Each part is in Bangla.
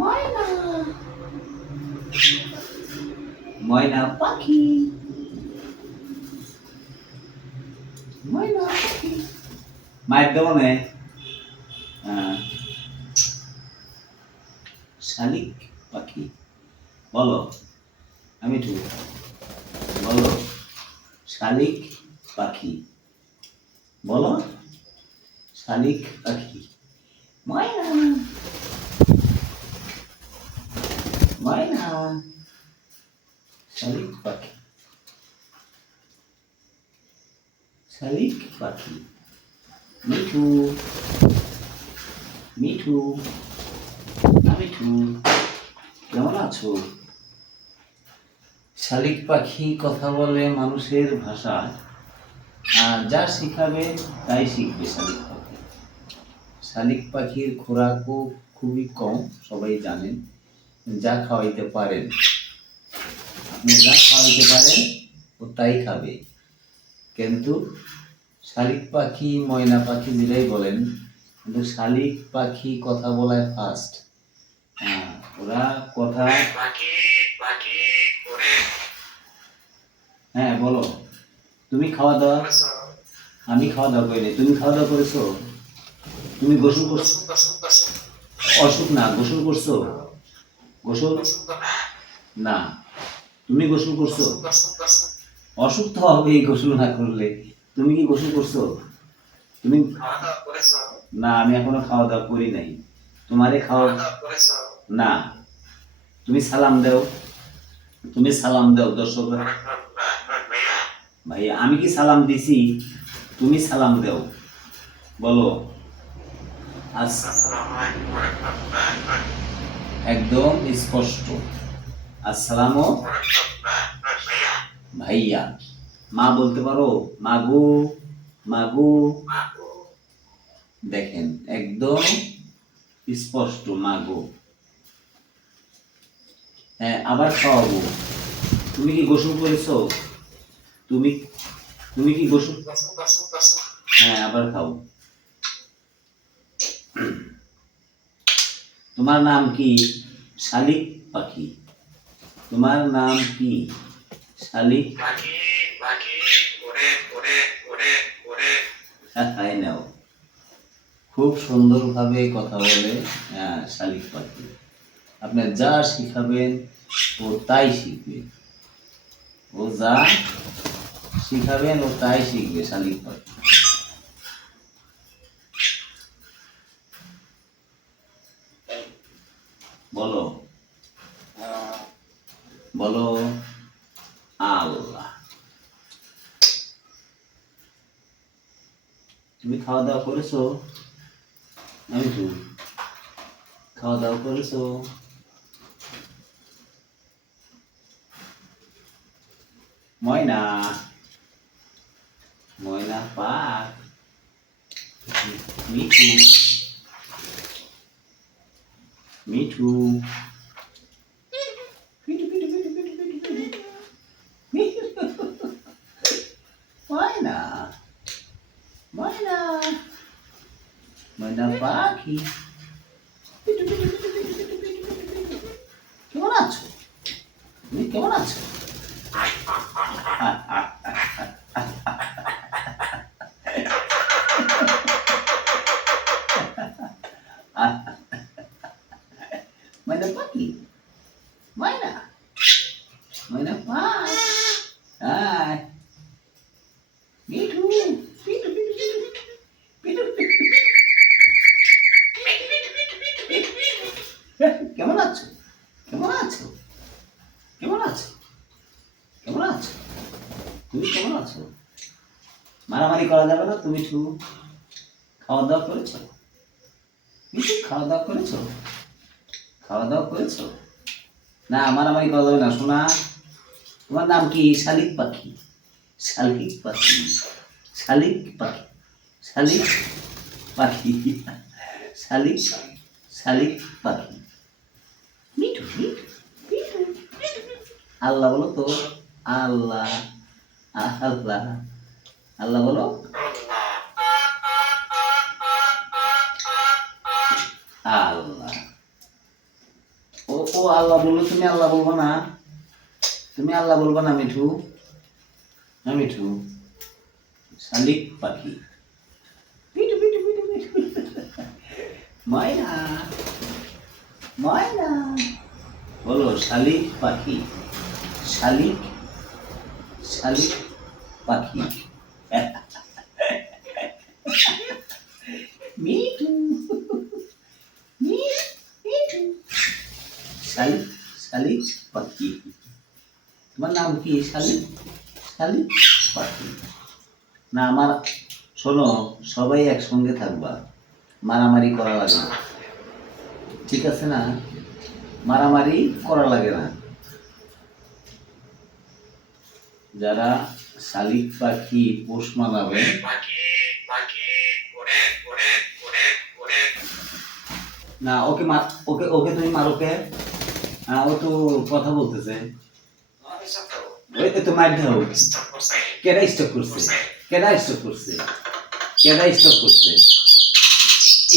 ময়না, ময়না পাখি, ময়না পাখি। মায়ের দেবো না। শালিক পাখি বলো। আমি ঠিক বলো। শালিক পাখি বলো। শালিক পাখি। ময়না, ময়না, শালিক পাখি, শালিক পাখি। মিঠু, মিঠু, মিঠু, কেমন আছো? শালিক পাখি কথা বলে মানুষের ভাষা। যা শিখাবে তাই শিখবে শালিক পাখি। শালিক পাখির খোরাকও খুবই কম, সবাই জানেন। যা খাওয়াইতে পারেন, আপনি যা খাওয়াইতে পারেন ও তাই খাবে। কিন্তু শালিক পাখি, ময়না পাখি যেটাই বলেন, কিন্তু শালিক পাখি কথা বলায় ফার্স্ট। ওরা কথা। হ্যাঁ বলো। তুমি খাওয়া দাওয়া। আমি খাওয়া দাওয়া করিনি, তুমি খাওয়া দাওয়া করেছো? তুমি গোসল করছো? অসুখ না, গোসল করছো? গোসল না, তুমি গোসল করছো? অসুখ তো হবেই গোসল না করলে। তুমি কি গোসল করছো? তুমি না, আমি এখনো খাওয়া দাওয়া করি নাই। তোমারে খাওয়া না। তুমি সালাম দাও, তুমি সালাম দাও দর্শক ভাই। আমি কি সালাম দিছি? তুমি সালাম দাও, বলো। একদম স্পষ্ট। আসসালামু ভাইয়া। মা বলতে পারো? মাগু, মাগু। দেখেন একদম স্পষ্ট, মাগু। হ্যাঁ, আবার খাওয়াবো। তুমি কি গোসল করেছো? তুমি তুমি কি গোসল? হ্যাঁ, আবার খাও। তোমার নাম কি? শালিক পাখি। তোমার নাম কি? শালিক পাখি নাও। খুব সুন্দরভাবে কথা বলে শালিক পাখি। আপনি যা শিখাবেন ও তাই শিখবে। ও যা শিখাবেন ও তাই শিখবে শালিক পাখি। বলো, বলো। আল্লাহ। তুমি খাওয়া দাওয়া করেছো? আমি তো খাওয়া দাওয়া করেছো? ময়না, ময়না পাক। মিঠু, মিঠু, ময়না, ময়না, ময়না পাখি। কেমন আছো? তুমি কেমন আছো? ময়না পাখি, ময়না, ময়না পাখ। হাই মিঠু, মিঠু, মিঠু, কেমন আছো? কেমন আছো? কেমন আছো? কেমন আছো? তুমি কেমন আছো? মারামারি করা যাবে না। তুমি একটু খাওয়া দাওয়া করেছো? মিঠু, খাওয়া দাওয়া করেছো? খাওয়া দাওয়া করেছো? না, মারামারি করা যাবে না শোনা। তোমার নাম কি? শালিক পাখি, শালিক পাখি, শালিক পাখি, শালিক পাখি, শালিক, শালিক পাখি। মিঠু, মিঠু, মিঠু। আল্লাহ বলো তো। আল্লাহ, আল্লাহ, আল্লাহ বলো। আল্লাহ। ও আল্লাহ বললো, তুমি আল্লাহ বলবো না? তুমি আল্লাহ বলবো না মিঠু? না মিঠু, শালিক পাখি। মিঠু মিঠু মিঠু মিঠু। ময়না, ময়না, বলো শালিক পাখি। শালিক, শালিক পাখি। মিঠু, মিঠু, শালিক, শালিক পাখি। তোমার নাম কি? শালিক, শালিক পাখি। না আমার, শোনো, সবাই একসঙ্গে থাকবা, মারামারি করা লাগে না, ঠিক আছে না? মারামারি করা লাগে না। যারা শালিক পাখি পোষ মানাবে, না ওকে মার, ওকে ওকে তুমি মারোকে। ও তো কথা বলতেছে, ওই তো মার দাও। কেডা স্টপ করছে? কেডা স্টপ করছে? কেডা স্টপ করছে?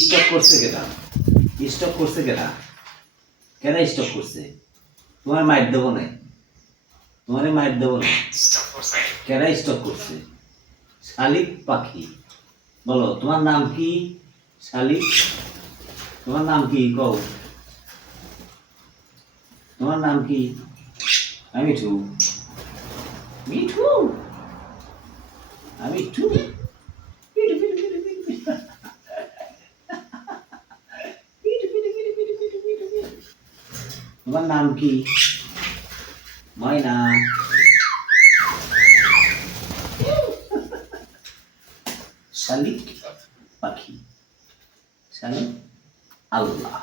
স্টপ করছে কেডা? স্টপ করছে কেডা? কেডা স্টপ করছে? তোমার মার দেবো না, তোমার মার দেবো না। কেডা স্টপ করছে? শালিক পাখি, বলো তোমার নাম কি? শালিক, তোমার নাম কি কও? তোমার নাম কি? আমি মিঠু, মিঠু, আমি মিঠু। মিঠু, মিঠু, মিঠু, মিঠু, মিঠু। মিঠু, মিঠু, মিঠু, মিঠু, মিঠু, মিঠু, মিঠু। তোমার নাম কি? ময়না, শালিক পাখি। শালিক, আল্লাহ,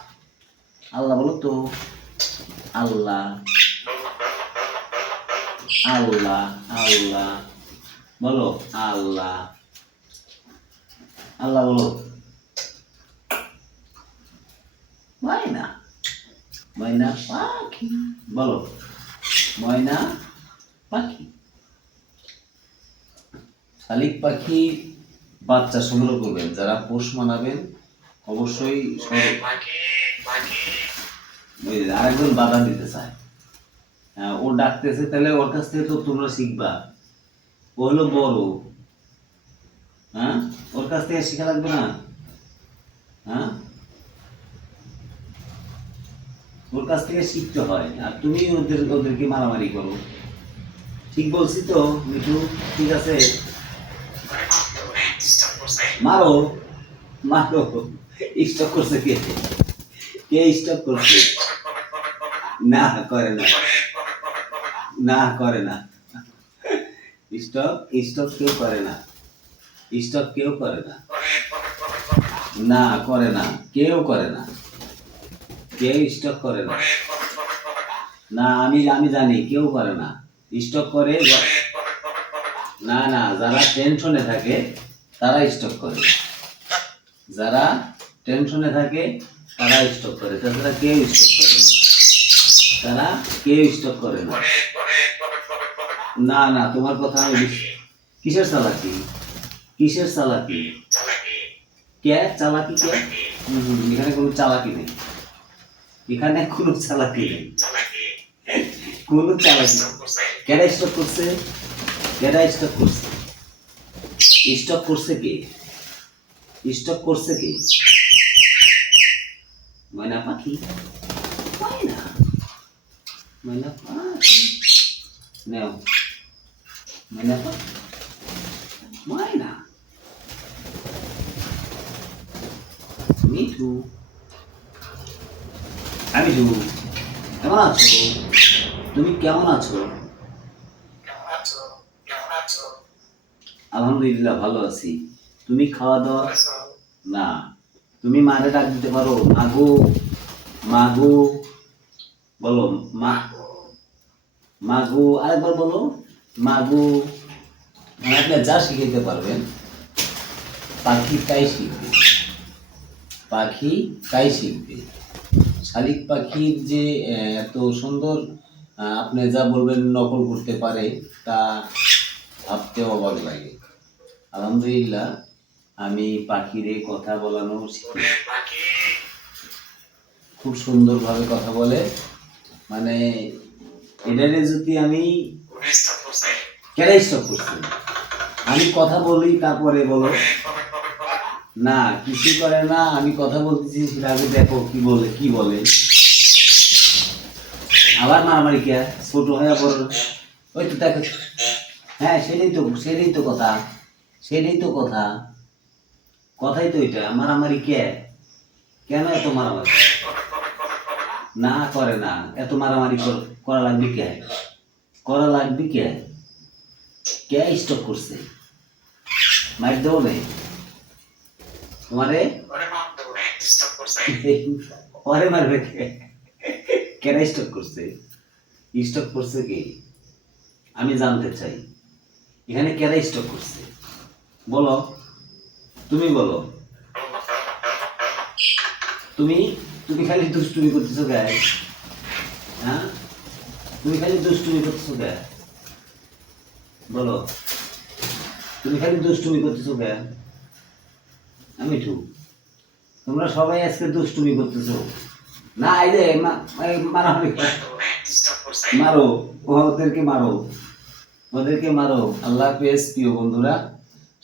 আল্লাহ বলো তো। আল্লাহ, আল্লাহ, আল্লাহ, বলো আল্লাহ, আল্লাহ বলো। ময়না, ময়না পাখি, বলো ময়না পাখি। শালিক পাখি বাচ্চা সংগ্রহ করবেন, যারা পোষ মানাবেন অবশ্যই। আরেকজন বাধা দিতে চায়, ও ডাকতেছে, তাহলে ওর কাছ থেকে তো তোমরা শিখবা। ও হলো বড়, হ্যাঁ, ওর কাছ থেকে শেখা লাগবে না? হ্যাঁ, ওর কাছ থেকে শিখতে হয়, আর তুমি ওদেরকে মারামারি করো। ঠিক বলছি তো মিঠু? ঠিক আছে, মারো, মারো। স্টপ করছে কে? কে স্টপ করছে? না করে না, না করে না। স্টপ, স্টপ কেউ করে না, স্টপ কেউ করে না, না করে না, কেউ করে না, কেউ স্টপ করে না। না আমি আমি জানি কেউ করে না, স্টপ করে। না না, যারা টেনশনে থাকে তারা স্টপ করে, যারা টেনশনে থাকে তারা স্টপ করে, তাছাড়া কেউ স্টপ করে না, তারা কেউ স্টপ করে না। না না, তোমার কথা আমি কিসের চালাকি? কিসের চালাকি? কে চালাকি? কে? এখানে কোনো চালাকি নেই, এখানে কোনো চালাকি নেই, কোনো চালাকি। কেডা স্টপ করছে? কেডা স্টপ করছে? স্টপ করছে কে? স্টপ করছে কে? ময়না পাখি, ময়না, ময়না পাখি, নেও ময়না পাখি, ময়না। মিঠু, আমি মিঠু, কেমন আছো? তুমি কেমন আছো? আলহামদুলিল্লাহ ভালো আছি। তুমি খাওয়া দাওয়া? না, তুমি মারে ডাক দিতে পারো, মাগো, মাগো, বলো মা, মাগো, আরেকবার বলো মাগো। আপনি যা শিখাইতে পারবেন পাখি তাই শিখবে, পাখি তাই শিখবে। শালিক পাখির যে এত সুন্দর, আপনি যা বলবেন নকল করতে পারে, তা ভাবতে অবাক লাগে। আলহামদুলিল্লাহ, আমি পাখিরে কথা বলানো শিখি। খুব সুন্দরভাবে কথা বলে, মানে এটারে যদি আমি কেন স্টপ করছি, আমি কথা বলি তারপরে বলো না, কিছু করে না, আমি কথা বলতেছি সেটা আগে দেখো কি বলে কি বলে। আবার মারামারি কে ছোট হয়ে বড়, ওই তো দেখো, হ্যাঁ সেটাই তো কথা, সেটাই তো কথা, কথাই তো এটা, মারামারি কে, কেন এত মারামারি? না করে না, এত মারামারি করা লাগবে কে, করা লাগবে কে, কে স্টপ করছে? মাইর দেবো নেই তোমারে, পরে মারবে কে, কেন স্টপ করছে? স্টপ করছে কে আমি জানতে চাই, এখানে কেন স্টপ করছে বলো, তুমি বলো। তুমি তুমি খালি দুষ্টুমি করতেছো গায়ে, হ্যাঁ তুমি খালি দুষ্টুমি করতেছো গায়ে, বলো তুমি খালি দুষ্টুমি করতেছো গায়ে। আমি ঠিক, তোমরা সবাই আজকে দুষ্টুমি করতেছো না, এই যে মারামারি মারো, ওদেরকে মারো, ওদেরকে মারো। আল্লাহ হাফেজ প্রিয় বন্ধুরা,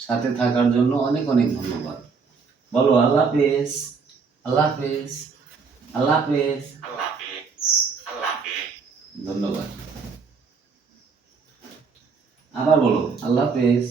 সাথে থাকার জন্য অনেক অনেক ধন্যবাদ। বলো আল্লাহ হাফেজ, আল্লাহ হাফেজ, আল্লাহ হাফেজ, ধন্যবাদ। আবার বলো আল্লাহ হাফেজ।